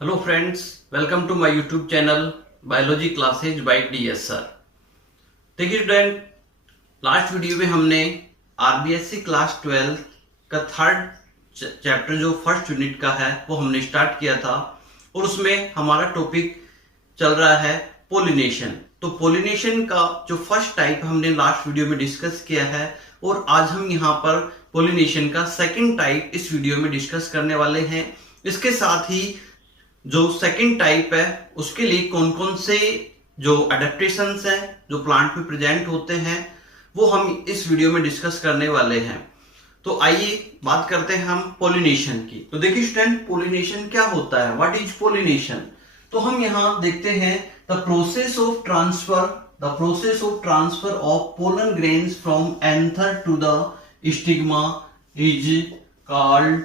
Hello friends, welcome to my YouTube channel biology classes by DS sir. देखिए student, last video में हमने RBSC class 12 का third chapter जो first unit का है वो हमने स्टार्ट किया था और उसमें हमारा टॉपिक चल रहा है पोलिनेशन। तो पोलिनेशन का जो फर्स्ट टाइप हमने लास्ट वीडियो में डिस्कस किया है और आज हम यहाँ पर पोलिनेशन का सेकंड टाइप इस वीडियो में डिस्कस करने वाले हैं। इसके साथ ही जो सेकंड टाइप है उसके लिए कौन कौन से जो एडेप्टेशंस हैं जो प्लांट में प्रेजेंट होते हैं वो हम इस वीडियो में डिस्कस करने वाले हैं। तो आइए बात करते हैं हम पोलिनेशन की। तो देखिए स्टूडेंट, पोलिनेशन क्या होता है, व्हाट इज पोलिनेशन। तो हम यहां देखते हैं the process of transfer of pollen grains from anther to the stigma is called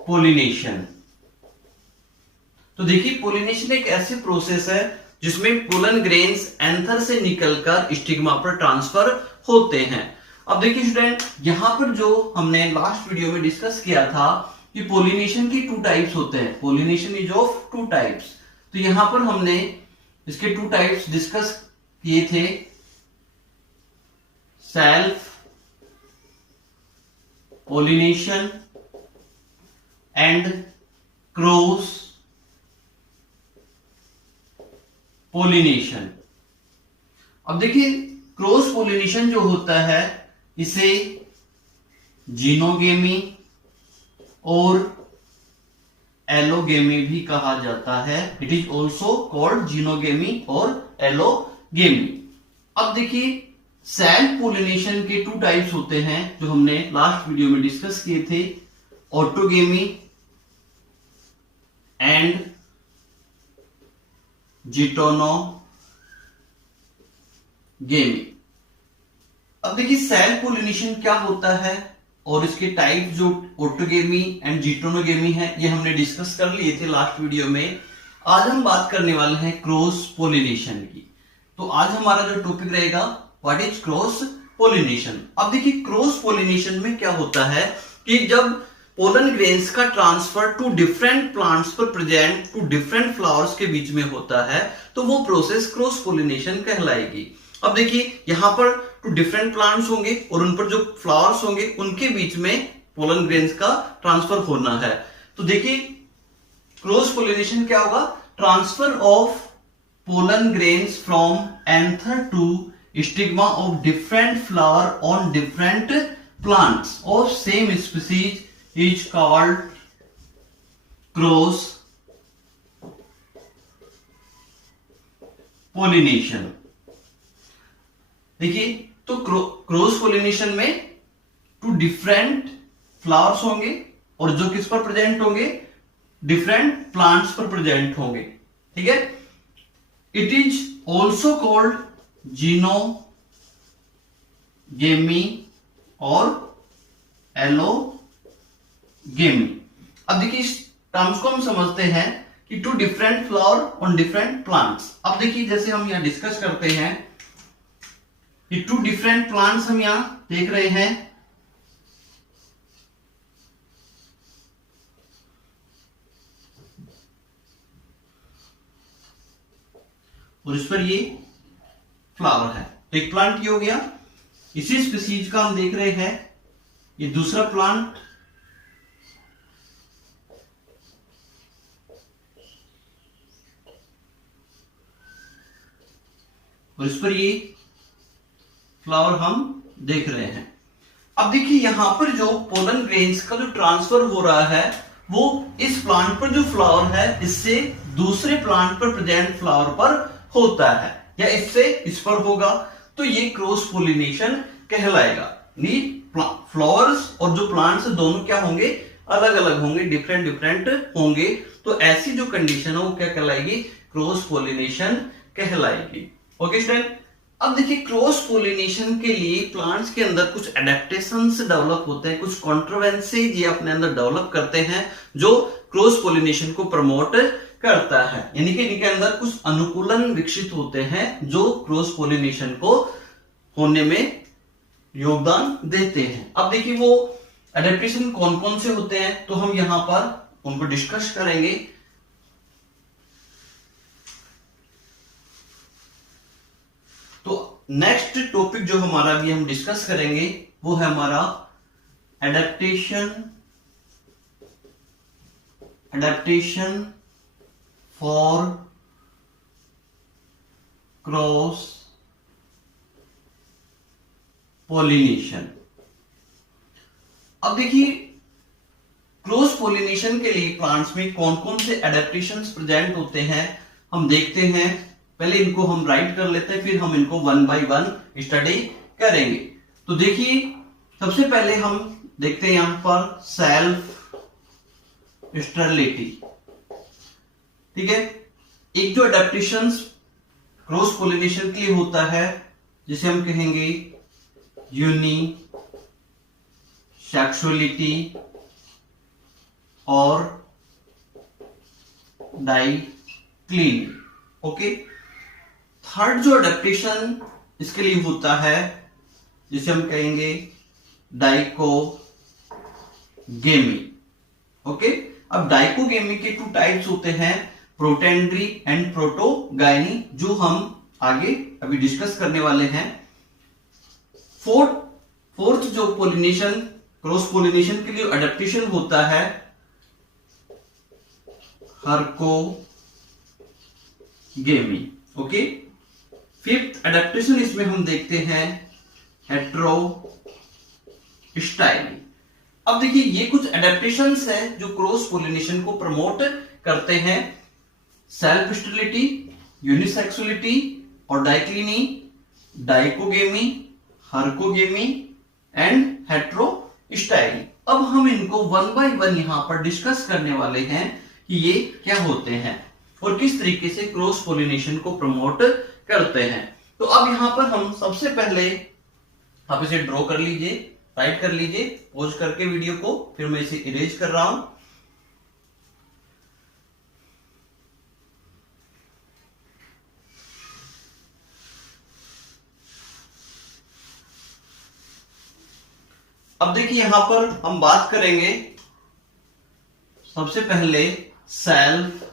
pollination. तो देखिए पोलिनेशन एक ऐसी प्रोसेस है जिसमें पोलन ग्रेन्स एंथर से निकलकर स्टिग्मा पर ट्रांसफर होते हैं। अब देखिए स्टूडेंट, यहां पर जो हमने लास्ट वीडियो में डिस्कस किया था कि पोलिनेशन की टू टाइप्स होते हैं, pollination is of two types. तो यहां पर हमने इसके टू टाइप्स डिस्कस किए थे, self pollination and cross pollination. अब देखिए क्रॉस पोलिनेशन जो होता है इसे जीनोगेमी और एलोगेमी भी कहा जाता है। It is also called xenogamy और एलोगेमी। अब देखिए सेल्फ पोलिनेशन के टू टाइप्स होते हैं जो हमने लास्ट वीडियो में डिस्कस किए थे, ऑटोगेमी एंड जिटोनोगेमी। अब देखिए सेल्फ पोलिनेशन क्या होता है और इसके टाइप जो ऑटोगेमी एंड जिटोनोगेमी है ये हमने डिस्कस कर लिए थे लास्ट वीडियो में। आज हम बात करने वाले हैं क्रॉस पोलिनेशन की। तो आज हमारा जो टॉपिक रहेगा व्हाट इज क्रॉस पोलिनेशन। अब देखिए क्रॉस पोलिनेशन में क्या होता है कि जब पोलन ग्रेन्स का ट्रांसफर टू डिफरेंट प्लांट्स पर प्रेजेंट टू डिफरेंट फ्लावर्स के बीच में होता है तो वो प्रोसेस क्रॉस पोलिनेशन कहलाएगी। अब देखिए यहां पर टू डिफरेंट प्लांट्स होंगे और उन पर जो फ्लावर्स होंगे उनके बीच में पोलन ग्रेन्स का ट्रांसफर होना है। तो देखिए क्रॉस पोलिनेशन क्या होगा, transfer of pollen grains from anther to stigma of different flower on different plants of same species is called cross pollination। देखिए तो क्रॉस पोलिनेशन में टू डिफरेंट फ्लावर्स होंगे और जो किस पर प्रेजेंट होंगे, डिफरेंट प्लांट्स पर प्रेजेंट होंगे। ठीक है, it is also called xenogamy और एलोगेमी। अब देखिए इस टर्म्स को हम समझते हैं कि two different flower on different plants. अब देखिए जैसे हम यहां डिस्कस करते हैं कि टू डिफरेंट प्लांट्स हम यहां देख रहे हैं, और इस पर ये फ्लावर है। तो एक प्लांट ये हो गया, इसी स्पीसीज का हम देख रहे हैं, ये दूसरा प्लांट, और इस पर ये फ्लावर हम देख रहे हैं। अब देखिए यहां पर जो पोलन ग्रेन्स का जो ट्रांसफर हो रहा है वो इस प्लांट पर जो फ्लावर है इससे दूसरे प्लांट पर प्रेजेंट फ्लावर पर होता है या इससे इस पर होगा, तो ये क्रॉस पोलिनेशन कहलाएगा। फ्लावर्स और जो प्लांट्स दोनों क्या होंगे, अलग अलग होंगे, डिफरेंट डिफरेंट होंगे। तो ऐसी जो कंडीशन है वो क्या कहलाएगी, क्रॉस पोलिनेशन कहलाएगी। ओके स्टूडेंट, अब देखिए क्रॉस पोलिनेशन के लिए प्लांट्स के अंदर कुछ एडेप्टेशंस डेवलप होते हैं, कुछ कॉन्ट्रोवर्सीज ये अपने अंदर डेवलप करते हैं जो क्रॉस पोलिनेशन को प्रमोट करता है। यानी कि इनके अंदर कुछ अनुकूलन विकसित होते हैं जो क्रॉस पोलिनेशन को होने में योगदान देते हैं। अब देखिए वो एडेप्टेशन कौन कौन से होते हैं तो हम यहां पर उनको डिस्कस करेंगे। तो नेक्स्ट टॉपिक जो हमारा अभी हम डिस्कस करेंगे वो है हमारा एडेप्टेशन फॉर क्रॉस पोलिनेशन। अब देखिए क्रॉस पोलिनेशन के लिए प्लांट्स में कौन कौन से एडेप्टेशंस प्रेजेंट होते हैं हम देखते हैं। पहले इनको हम राइट कर लेते हैं, फिर हम इनको वन बाय वन स्टडी करेंगे। तो देखिए सबसे पहले हम देखते हैं यहां पर सेल्फ स्टेरिलिटी। ठीक है, एक जो एडेप्टेशंस क्रॉस पोलिनेशन के लिए होता है जिसे हम कहेंगे यूनिसेक्सुअलिटी और डाइक्लिनी। ओके, थर्ड जो एडेप्टेशन इसके लिए होता है जिसे हम कहेंगे डाइकोगेमी। ओके, अब डाइकोगेमी के 2 टाइप्स होते हैं, प्रोटेंड्री एंड प्रोटोगाइनी, जो हम आगे अभी डिस्कस करने वाले हैं। फोर्थ जो पोलिनेशन क्रॉस पोलिनेशन के लिए एडेप्टेशन होता है हर्कोगेमी। ओके, फिफ्थ एडेप्टेशन इसमें हम देखते हैं हेटेरोस्टाइली। अब देखिए ये कुछ एडेप्टेशंस हैं जो क्रॉस पोलिनेशन को प्रमोट करते हैं, सेल्फ स्टेरिलिटी, यूनिसेक्सुअलिटी और डाइक्लिनी, डाइकोगेमी, हर्कोगेमी एंड हेटेरोस्टाइली। अब हम इनको वन बाय वन यहां पर डिस्कस करने वाले हैं कि ये क्या होते हैं और किस तरीके से क्रॉस पोलिनेशन को प्रमोट करते हैं। तो अब यहां पर हम सबसे पहले, आप इसे ड्रॉ कर लीजिए, राइट कर लीजिए, पॉज करके वीडियो को, फिर मैं इसे इरेज कर रहा हूं। अब देखिए यहां पर हम बात करेंगे सबसे पहले सेल्फ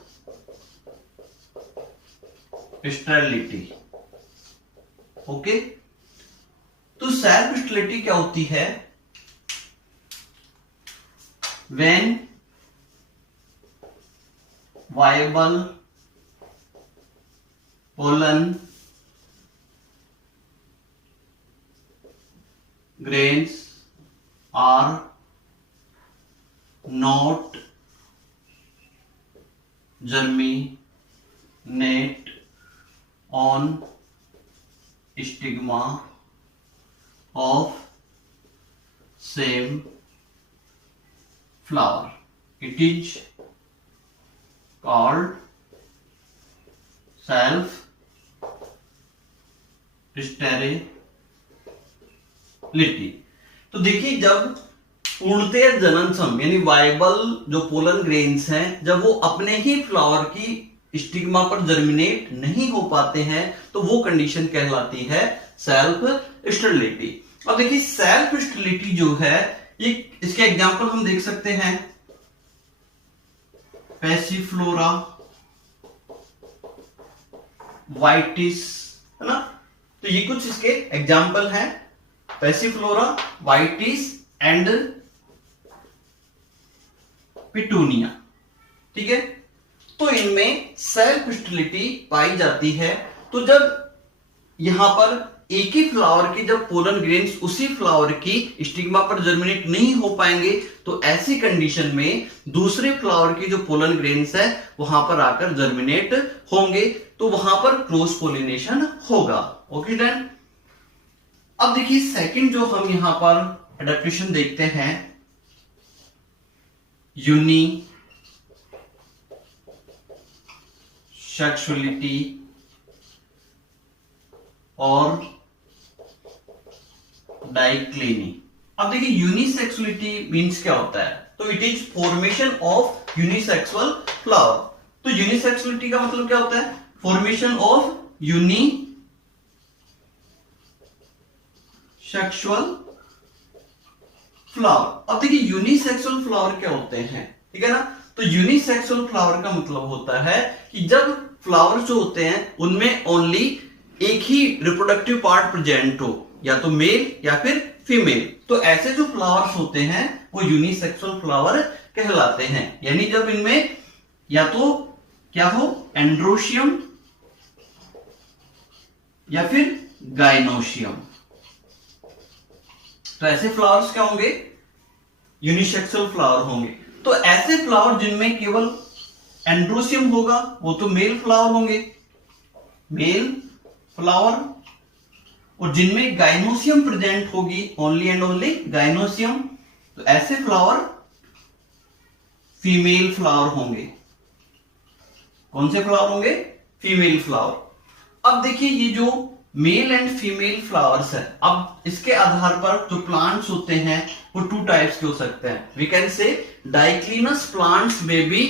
स्टेरिलिटी। ओके, तो सेल्फ स्टेरिलिटी क्या होती है? When viable pollen grains are not germinate on stigma of same flower. It is called self sterility. तो देखिए जब पूर्णतया जननसम यानी वायबल जो पोलन ग्रेन्स हैं जब वो अपने ही फ्लावर की स्टिग्मा पर जर्मिनेट नहीं हो पाते हैं तो वो कंडीशन कहलाती है सेल्फ स्टेरिलिटी। अब देखिए सेल्फ स्टेरिलिटी जो है ये, इसके एग्जांपल हम देख सकते हैं पैसिफ्लोरा वाइटिस, है ना। तो ये कुछ इसके एग्जांपल हैं, पैसिफ्लोरा वाइटिस एंड पिटूनिया। ठीक है, तो इनमें सेल्फ स्टेरिलिटी पाई जाती है। तो जब यहां पर एक ही फ्लावर की जब पोलन ग्रेन्स उसी फ्लावर की स्टिग्मा पर जर्मिनेट नहीं हो पाएंगे तो ऐसी कंडीशन में दूसरे फ्लावर की जो पोलन ग्रेन्स है वहां पर आकर जर्मिनेट होंगे, तो वहां पर क्रॉस पोलिनेशन होगा। ओके देन, अब देखिए सेकंड जो हम यहां पर एडेप्टेशन देखते हैं यूनिसेक्सुअलिटी और डाइक्लिनी। अब देखिए यूनिसेक्सुअलिटी मींस क्या होता है? तो it is formation of unisexual flower. तो यूनिसेक्सुअलिटी का मतलब क्या होता है? Formation of unisexual flower. अब देखिए यूनिसेक्सुअल फ्लावर क्या होते हैं, ठीक है ना। तो यूनिसेक्सुअल फ्लावर का मतलब होता है कि जब फ्लावर जो होते हैं उनमें ओनली एक ही रिप्रोडक्टिव पार्ट प्रेजेंट हो, या तो मेल या फिर फीमेल। तो ऐसे जो फ्लावर्स होते हैं वो यूनिसेक्सुअल फ्लावर कहलाते हैं। यानी जब इनमें या तो क्या हो, एंड्रोशियम या फिर गाइनोशियम। तो ऐसे फ्लावर्स क्या होंगे, यूनिसेक्सुअल फ्लावर होंगे। तो ऐसे फ्लावर जिनमें केवल एंड्रोशियम होगा वो तो मेल फ्लावर होंगे, मेल फ्लावर। और जिनमें गाइनोशियम प्रेजेंट होगी, ओनली एंड ओनली गाइनोशियम, तो ऐसे फ्लावर फीमेल फ्लावर होंगे। कौन से फ्लावर होंगे, फीमेल फ्लावर। अब देखिए ये जो मेल एंड फीमेल फ्लावर्स है, अब इसके आधार पर जो प्लांट्स होते हैं वो टू टाइप्स के हो सकते हैं। वी कैन से डाइक्लिनस प्लांट्स में बी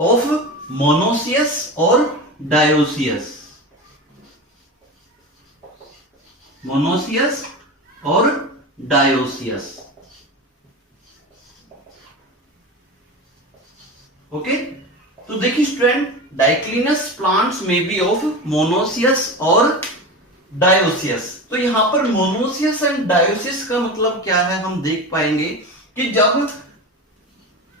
ऑफ मोनोसियस और डायोसियस, मोनोसियस और डायोसियस। ओके, तो देखिए स्टूडेंट, डाइक्लिनस प्लांट्स में बी ऑफ मोनोसियस और डायोसियस। तो यहां पर मोनोसियस एंड डायोसियस का मतलब क्या है, हम देख पाएंगे कि जब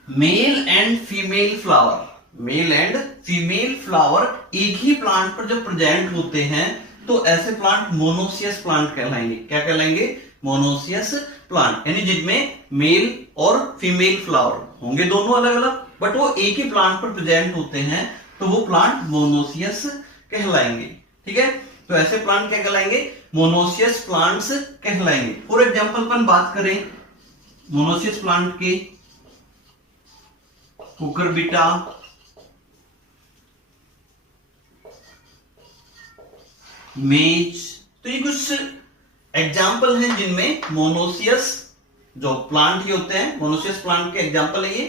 mail and female flower, mail and female flower एक ही प्लांट पर जब प्रेजेंट होते हैं तो ऐसे प्लांट मोनोसियस प्लांट कहलाएंगे। क्या कहलाएंगे, मोनोसियस प्लांट। यानी जिनमें मेल और फीमेल फ्लावर होंगे दोनों अलग अलग, बट वो एक ही प्लांट पर प्रेजेंट होते हैं, तो वो प्लांट मोनोसियस कहलाएंगे। ठीक है, तो ऐसे प्लांट क्या कहलाएंगे, मोनोसियस प्लांट्स कहलाएंगे। फॉर एग्जांपल अपन बात करें मोनोसियस प्लांट के, कुकुरबिटा, मेज, तो ये कुछ एग्जाम्पल हैं जिनमें मोनोसियस जो प्लांट ही होते हैं, मोनोसियस प्लांट के एग्जाम्पल है ये।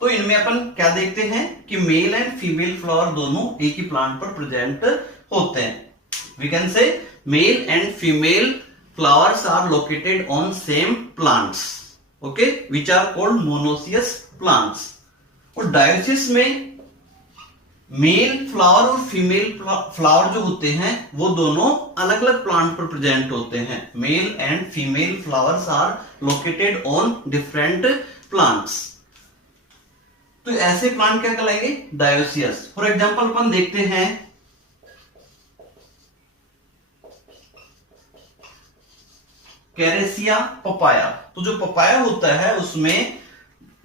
तो इनमें अपन क्या देखते हैं कि मेल एंड फीमेल फ्लावर दोनों एक ही प्लांट पर प्रेजेंट होते हैं। We can say male and female flowers are located on same plants, okay, which are called monoecious plants. और डायोसिस में मेल फ्लावर और फीमेल फ्लावर जो होते हैं वो दोनों अलग अलग प्लांट पर प्रेजेंट होते हैं। Male and female flowers are located on different plants. तो ऐसे प्लांट क्या कहलाएंगे, डायोसियस। फॉर एग्जांपल अपन देखते हैं कैरेसिया पपाया। तो जो पपाया होता है उसमें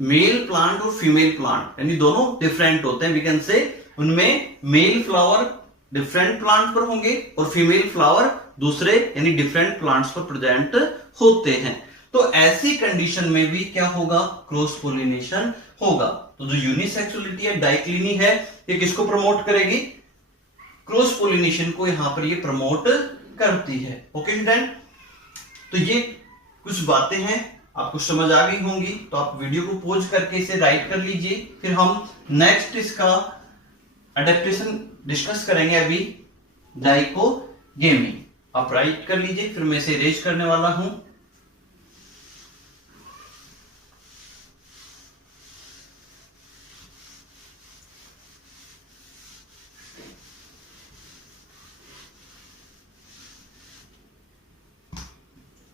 मेल प्लांट और फीमेल प्लांट यानी दोनों डिफरेंट होते हैं। वी कैन से उनमें मेल फ्लावर डिफरेंट प्लांट पर होंगे और फीमेल फ्लावर दूसरे यानी डिफरेंट प्लांट्स पर प्रेजेंट होते हैं। तो ऐसी कंडीशन में भी क्या होगा, क्रॉस पोलिनेशन होगा। तो जो यूनिसेक्सुअलिटी है, डाइक्लिनी है, ये किसको प्रमोट करेगी, क्रॉस पोलिनेशन को यहां पर ये प्रमोट करती है। ओके स्टूडेंट, तो ये कुछ बातें हैं आपको समझ आ गई होंगी। तो आप वीडियो को पॉज करके इसे राइट कर लीजिए, फिर हम नेक्स्ट इसका अडेप्टेशन डिस्कस करेंगे। अभी डाइकोगेमी आप राइट कर लीजिए, फिर मैं इसे इरेज करने वाला हूं।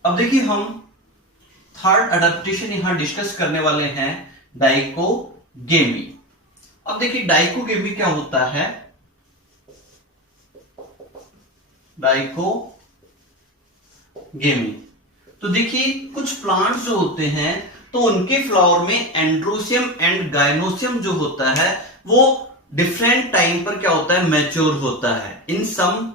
अब देखिए हम थर्ड अडेप्टेशन यहां डिस्कस करने वाले हैं, डाइकोगेमी। अब देखिए डाइकोगेमी क्या होता है, डाइकोगेमी। तो देखिए कुछ प्लांट्स जो होते हैं तो उनके फ्लावर में एंड्रोसियम एंड गाइनोसियम जो होता है वो डिफरेंट टाइम पर क्या होता है, मैच्योर होता है। In some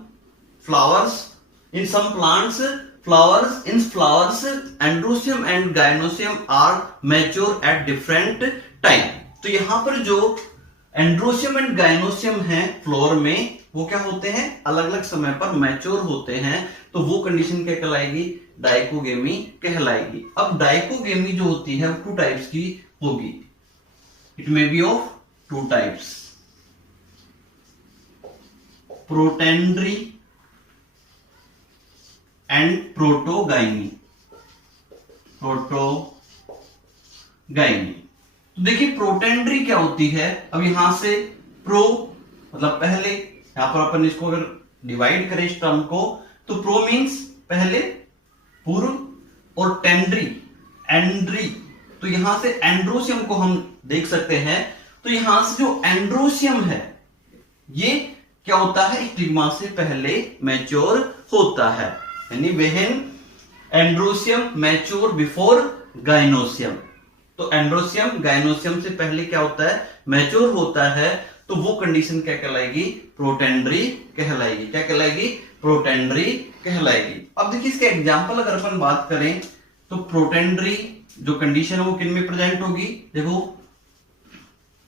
flowers, in some plants in flowers androsium and gynosium are mature at different time। तो यहां पर जो एंड्रोसियम एंड गाइनोसियम है फ्लोर में वो क्या होते हैं, अलग अलग समय पर मैच्योर होते हैं। तो वो कंडीशन क्या कहलाएगी, डाइकोगेमी कहलाएगी। अब डाइकोगेमी जो होती है वो टू टाइप्स की होगी। It may be of two types, protandry and protogyny. Protogyny gynae. तो देखिए प्रोटेंड्री क्या होती है, अब यहां से प्रो मतलब पहले, यहां पर अपन इसको अगर डिवाइड करें इस टर्म को, तो प्रो मीन्स पहले, पूर्व, और टेंड्री एंड्री, तो यहां से एंड्रोसियम को हम देख सकते हैं। तो यहां से जो एंड्रोसियम है ये क्या होता है, स्टिग्मा से पहले मैच्योर होता है, यानी when androecium mature before gynoecium. तो एंड्रोसियम गाइनोसियम से पहले क्या होता है, मैच्योर होता है, तो वो कंडीशन क्या कहलाएगी, प्रोटेंड्री कहलाएगी। क्या कहलाएगी, प्रोटेंड्री कहलाएगी। अब देखिए इसके एग्जांपल अगर अपन बात करें तो प्रोटेंड्री जो कंडीशन है वो किन में प्रेजेंट होगी, देखो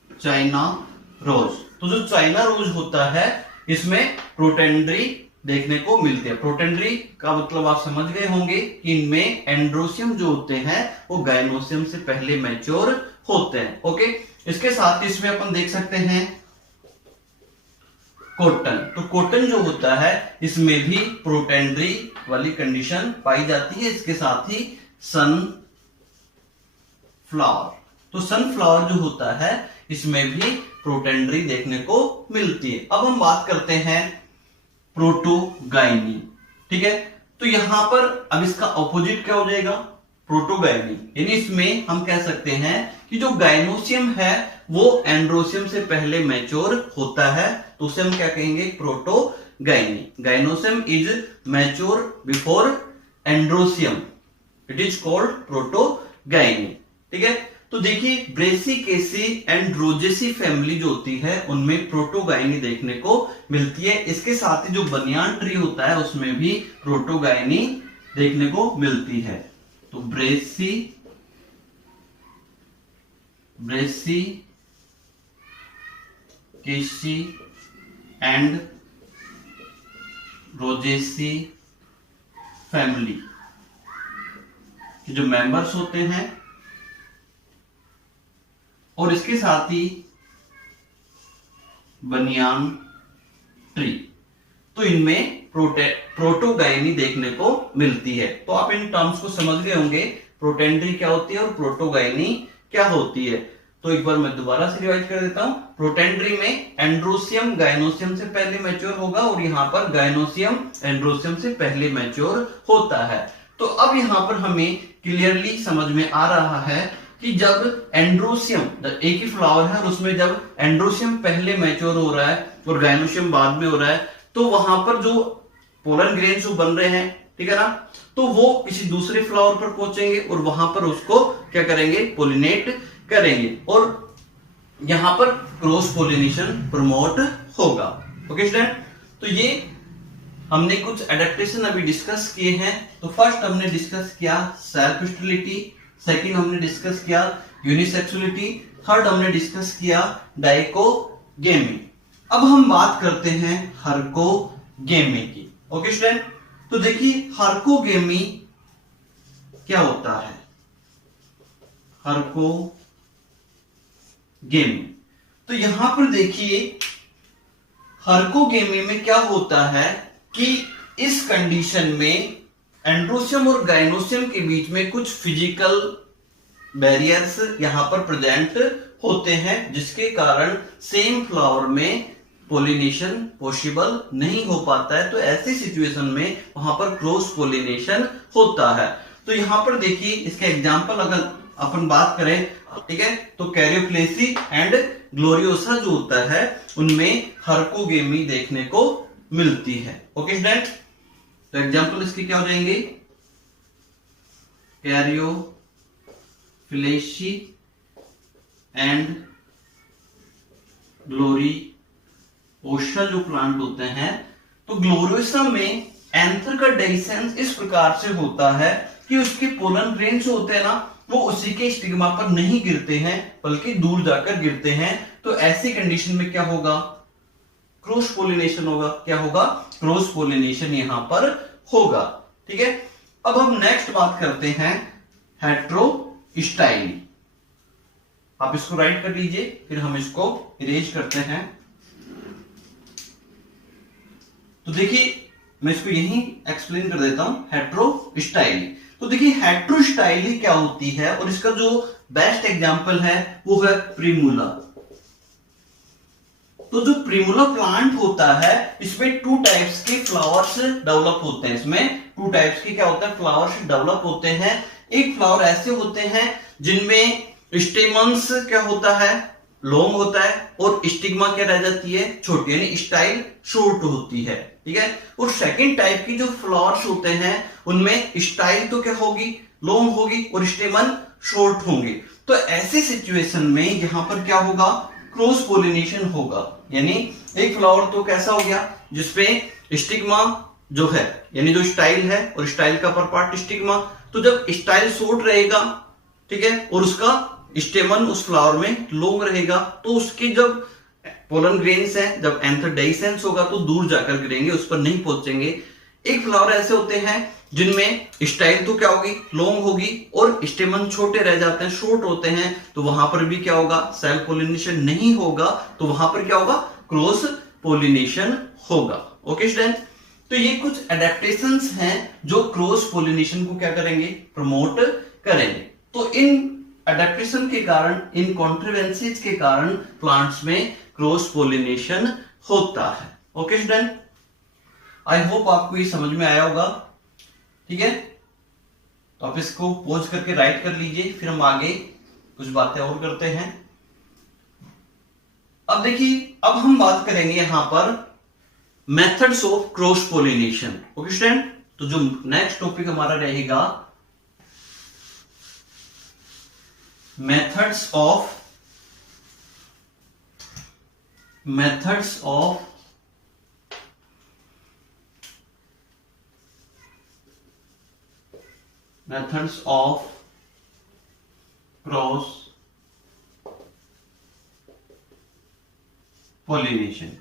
चाइना रोज। तो जो चाइना रोज होता है इसमें प्रोटेंड्री देखने को मिलती है। प्रोटेंड्री का मतलब आप समझ गए होंगे कि इनमें एंड्रोसियम जो होते हैं वो गाइनोसियम से पहले मैच्योर होते हैं। ओके, इसके साथ इसमें अपन देख सकते हैं कॉटन। तो कॉटन जो होता है इसमें भी प्रोटेंड्री वाली कंडीशन पाई जाती है। इसके साथ ही सनफ्लावर, तो सनफ्लावर जो होता है इसमें भी प्रोटेंड्री देखने को मिलती है। अब हम बात करते हैं प्रोटोगाइनी। ठीक है, तो यहां पर अब इसका ऑपोजिट क्या हो जाएगा, प्रोटोगाइनी, यानी इसमें हम कह सकते हैं कि जो गाइनोसियम है वो एंड्रोसियम से पहले मैच्योर होता है, तो उसे हम क्या कहेंगे, protogyny. Gynoecium is mature before androecium, it is called protogyny. ठीक है, तो देखिए ब्रेसिकेसी एंड रोजेसी फैमिली जो होती है उनमें प्रोटोगाइनी देखने को मिलती है। इसके साथ ही जो बनियान ट्री होता है उसमें भी प्रोटोगाइनी देखने को मिलती है। तो ब्रेसिकेसी एंड रोजेसी फैमिली के जो मेंबर्स होते हैं और इसके साथ ही बनियान ट्री, तो इनमें प्रोटोगाइनी देखने को मिलती है। तो आप इन टर्म्स को समझ गए होंगे, प्रोटेंड्री क्या होती है और प्रोटोगाइनी क्या होती है। तो एक बार मैं दोबारा से रिवाइज कर देता हूं। प्रोटेंड्री में एंड्रोसियम गाइनोसियम से पहले मैच्योर होगा और यहां पर गाइनोसियम एंड्रोसियम से पहले मैच्योर होता है। तो अब यहां पर हमें क्लियरली समझ में आ रहा है कि जब एंड्रोसियम, एक ही फ्लावर है और उसमें जब एंड्रोसियम पहले मैच्योर हो रहा है और गाइनोसियम बाद में हो रहा है, तो वहां पर जो पोलन ग्रेन्स जो बन रहे हैं, ठीक है ना, तो वो किसी दूसरे फ्लावर पर पहुंचेंगे और वहां पर उसको क्या करेंगे, पोलिनेट करेंगे और यहां पर क्रॉस पोलिनेशन प्रमोट होगा। ओके स्टूडेंट, तो ये हमने कुछ एडेप्टेशन अभी डिस्कस किए हैं। तो फर्स्ट हमने डिस्कस किया सेल्फ स्टेरिलिटी, सेकंड हमने डिस्कस किया यूनिसेक्सुअलिटी, थर्ड हमने डिस्कस किया डाइकोगेमी। अब हम बात करते हैं हर्कोगेमी की। ओके स्टूडेंट, तो देखिए हर्कोगेमी क्या होता है। हर्कोगेमी, तो यहां पर देखिए हर्कोगेमी में क्या होता है कि इस कंडीशन में एंड्रोसियम और गाइनोसियम के बीच में कुछ फिजिकल बैरियर्स यहां पर प्रेजेंट होते हैं, जिसके कारण सेम फ्लावर में पोलिनेशन पॉसिबल नहीं हो पाता है। तो ऐसी सिचुएशन में वहां पर क्रॉस पोलिनेशन होता है। तो यहां पर देखिए इसका एग्जांपल अगर अपन बात करें, ठीक है, तो कैरियोप्लेसी एंड ग्लोरियोसा जो होता है उनमें हर्कोगेमी देखने को मिलती है। ओके स्टूडेंट, तो एग्जांपल इसके क्या हो जाएंगे, कैरियोप्लेसी एंड ग्लोरियोसा जो प्लांट होते हैं, तो ग्लोरियोसा में एंथर का डेhiscence इस प्रकार से होता है कि उसके पोलन ग्रेन्स होते हैं ना, वो उसी के स्टिग्मा पर नहीं गिरते हैं बल्कि दूर जाकर गिरते हैं। तो ऐसी कंडीशन में क्या होगा, क्रॉस पोलिनेशन होगा। क्या होगा, क्रॉस पोलिनेशन यहां पर होगा। ठीक है, अब हम नेक्स्ट बात करते हैं हेटेरोस्टाइली। आप इसको राइट कर लीजिए, फिर हम इसको इरेज करते हैं। तो देखिए मैं इसको यहीं एक्सप्लेन कर देता हूं, हेटेरोस्टाइली। तो देखिए हेटेरोस्टाइली क्या होती है और इसका जो बेस्ट एग्जांपल है वो है प्रिमूला। तो जो प्रिमूला प्लांट होता है इसमें 2 टाइप्स के फ्लावर्स डेवलप होते हैं। इसमें 2 टाइप्स के क्या होता है फ्लावर्स डेवलप होते हैं। एक फ्लावर ऐसे होते हैं जिनमें स्टेमन्स क्या होता है लॉन्ग होता है और स्टिग्मा क्या रह जाती है छोटी, यानी स्टाइल शॉर्ट होती है, ठीक है। और सेकंड टाइप की जो फ्लावर्स होते हैं उनमें स्टाइल तो क्या होगी लॉन्ग होगी और स्टेमन शॉर्ट होंगे। तो ऐसे सिचुएशन में यहां पर क्या होगा क्रॉस पोलिनेशन होगा, यानी एक फ्लावर तो कैसा हो गया जिसपे स्टिग्मा जो है यानी जो स्टाइल है और स्टाइल का पर पार्ट स्टिग्मा, तो जब स्टाइल शॉर्ट रहेगा ठीक है और उसका स्टेमन उस फ्लावर में लॉन्ग रहेगा तो उसके जब पोलन ग्रेन्स हैं जब एंथर डेhiscence होगा तो दूर जाकर गिरेंगे, उस पर नहीं पहुंचेंगे। एक फ्लावर ऐसे होते हैं जिनमें स्टाइल तो क्या होगी लॉन्ग होगी और स्टेमन छोटे रह जाते हैं शॉर्ट होते हैं, तो वहां पर भी क्या होगा सेल्फ पोलिनेशन नहीं होगा, तो वहां पर क्या होगा क्रॉस पोलिनेशन होगा। ओके स्टूडेंट, तो ये कुछ एडेप्टेशंस हैं जो क्रॉस पोलिनेशन को क्या करेंगे प्रमोट करेंगे। तो इन एडेप्टेशन के कारण इन कॉन्ट्रीवेंसीज के कारण प्लांट्स में क्रॉस पोलिनेशन होता है। ओके स्टूडेंट, आई होप आपको ये समझ में आया होगा, ठीक है। तो आप इसको पॉज करके राइट कर लीजिए, फिर हम आगे कुछ बातें और करते हैं। अब देखिए अब हम बात करेंगे यहां पर methods of cross pollination. Okay student, तो जो नेक्स्ट टॉपिक हमारा रहेगा methods of क्रॉस पोलिनेशन।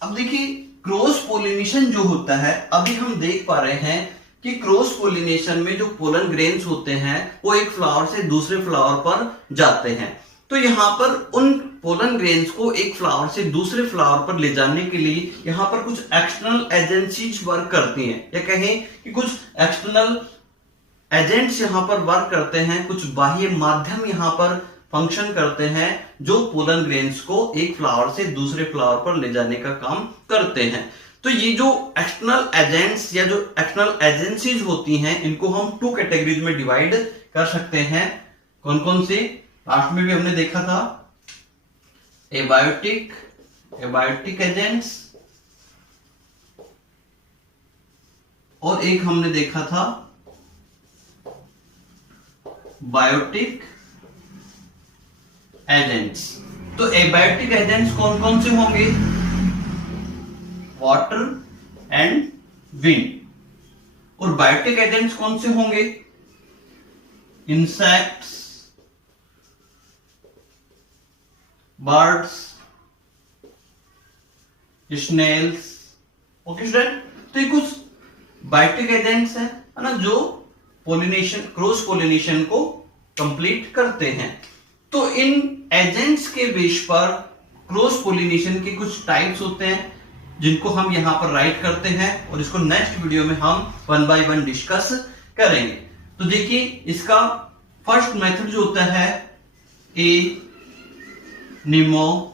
अब देखिए क्रॉस पोलिनेशन जो होता है अभी हम देख पा रहे हैं कि क्रॉस पोलिनेशन में जो पोलन ग्रेन्स होते हैं वो एक फ्लावर से दूसरे फ्लावर पर जाते हैं। तो यहां पर उन पोलन ग्रेन्स को एक फ्लावर से दूसरे फ्लावर पर ले जाने के लिए यहां पर कुछ एक्सटर्नल एजेंसीज वर्क करती हैं, या कहें कि कुछ एक्सटर्नल एजेंट्स यहां पर वर्क करते हैं, कुछ बाह्य माध्यम यहां पर फंक्शन करते हैं जो पोलन ग्रेन्स को एक फ्लावर से दूसरे फ्लावर पर ले जाने का काम करते हैं। तो ये जो एक्सटर्नल एजेंट्स या जो एक्सटर्नल एजेंसीज होती हैं इनको हम 2 कैटेगरीज में डिवाइड कर सकते हैं। कौन कौन से लास्ट में भी हमने देखा था एबायोटिक एजेंट्स और एक हमने देखा था बायोटिक एजेंट्स। तो एबायोटिक एजेंट्स कौन कौन से होंगे वाटर एंड विंड, और बायोटिक एजेंट्स कौन से होंगे insects birds snails. Okay student, तो ये कुछ बायोटिक एजेंट्स है ना जो पोलिनेशन क्रॉस पोलिनेशन को कंप्लीट करते हैं। तो इन एजेंट्स के बेस पर क्रॉस पोलिनेशन के कुछ टाइप्स होते हैं जिनको हम यहां पर राइट करते हैं और इसको नेक्स्ट वीडियो में हम 1 बाय 1 डिस्कस करेंगे। तो देखिए इसका फर्स्ट मेथड जो होता है एनीमोफिली,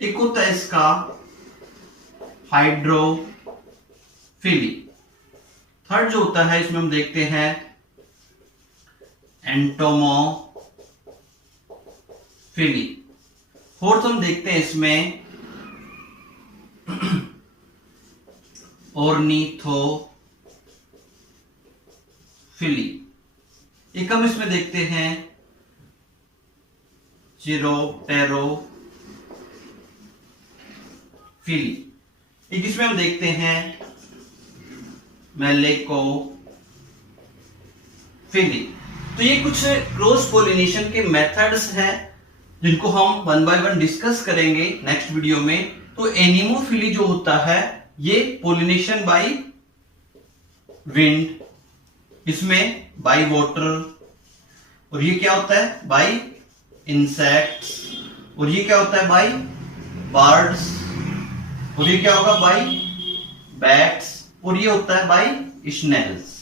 एक होता है इसका हाइड्रोफिली, थर्ड जो होता है इसमें हम देखते हैं एंटोमोफिली, फोर्थ हम देखते हैं इसमें ऑर्निथोफिली, एक हम इसमें देखते हैं चिरोप्टेरोफिली, एक इसमें हम देखते हैं मेलेकोफिली। तो ये कुछ क्रॉस पोलिनेशन के मेथड्स हैं जिनको हम 1 बाय 1 डिस्कस करेंगे नेक्स्ट वीडियो में। तो एनीमोफिली जो होता है ये पोलिनेशन बाय विंड, इसमें बाय वाटर, और ये क्या होता है बाय इंसेक्ट्स, और ये क्या होता है बाय बर्ड्स, और ये क्या होगा बाय बैट्स, और ये होता है बाय स्नेल्स।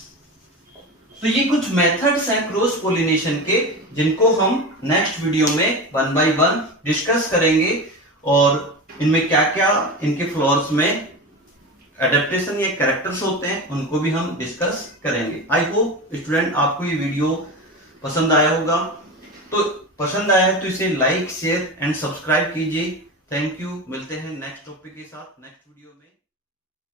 तो ये कुछ मेथड्स हैं क्रॉस पोलिनेशन के, जिनको हम नेक्स्ट वीडियो में 1 बाय 1 डिस्कस करेंगे, और इनमें क्या क्या इनके फ्लोर्स में एडेप्टेशन या कैरेक्टर्स होते हैं उनको भी हम डिस्कस करेंगे। आई होप स्टूडेंट आपको ये वीडियो पसंद आया होगा। तो पसंद आया है तो इसे लाइक, शेयर एंड सब्सक्राइब कीजिए। Thank you. मिलते हैं नेक्स्ट टॉपिक के साथ नेक्स्ट वीडियो में।